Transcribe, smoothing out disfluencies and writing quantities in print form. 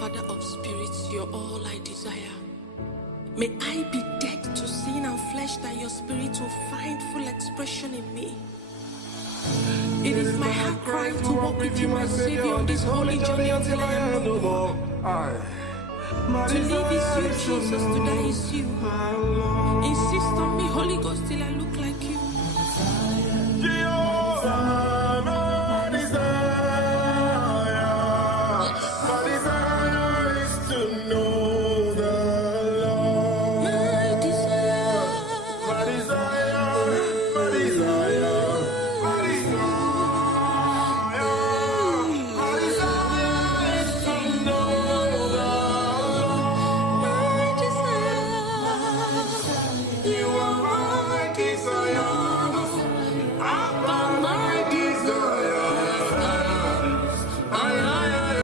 Father of spirits, you're all I desire. May I be dead to sin and flesh, that your spirit will find full expression in me. It is my heart cry to walk with you, my Savior, on this holy journey until I am no more. To live is you, Jesus, to die is you. Insist on me, Holy Ghost, till I look like you.